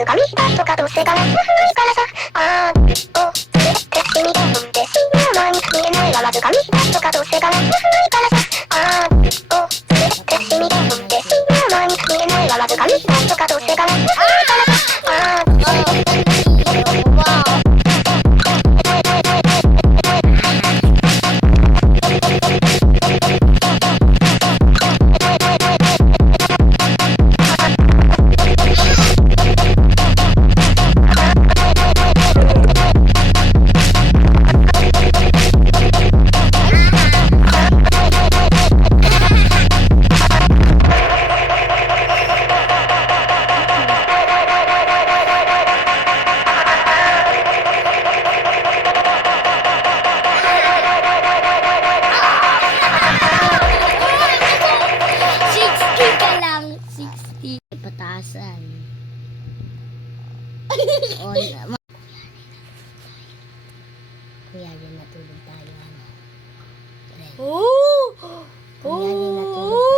ずかみたとかどうせがないからさあーおってしてみて飲んで死ぬ前に見えないはわずかみたとかどうせがないからさあーおってしてみて飲んで死ぬ前に見えないはわずかみたとかどうせがないからさあPatasan. O, kuya, yan natulog tayo. Ano? Kuya, yan natulog tayo.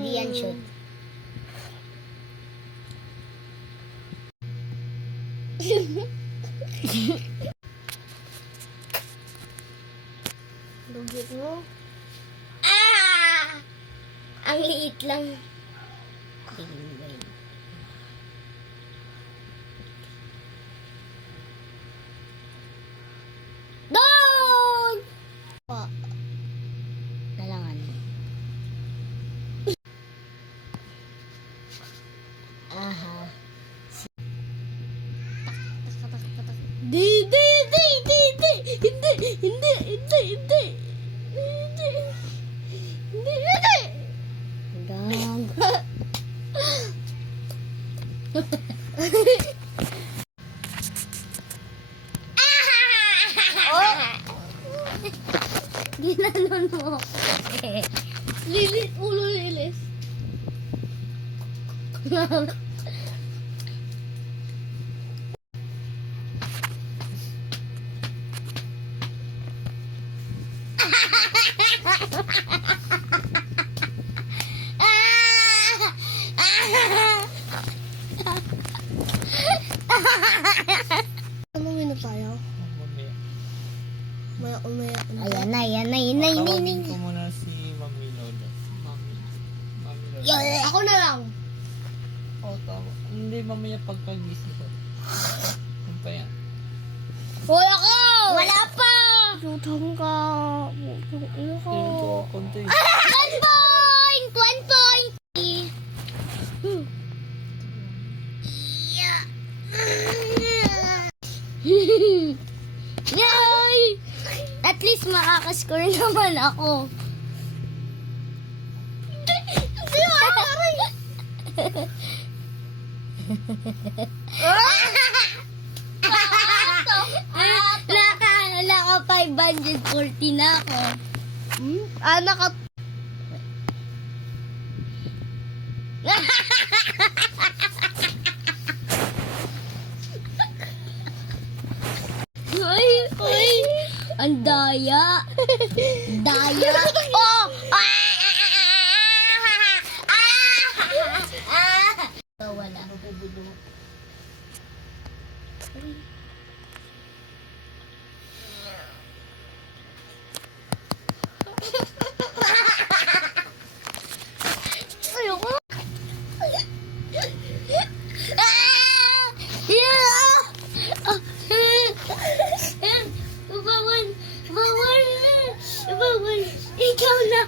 Hindi yan shoot. Lugit mo. Ang liit lang. Dog! Po. Dalangan. Aha. Di. Ginanon mo. Lilis, ulo lilis. Ano muna tayo? Umaya. Ayan na. Ko muna si Mami Lola. Mami Lola. Ako na lang. Oo, tama. Hindi, mamaya pagkagising ko. Ano pa yan? Wala ka! Wala pa! Tutong ka. Tingin ko konti. 1 point! 1 point! Yay! At least makakascore naman ako. Hindi makakaray. Naka 540 na ako. Naka... Uy! Ang daya! Daya! Oh! Wala. Ayoko. Bawal. Ikaw na.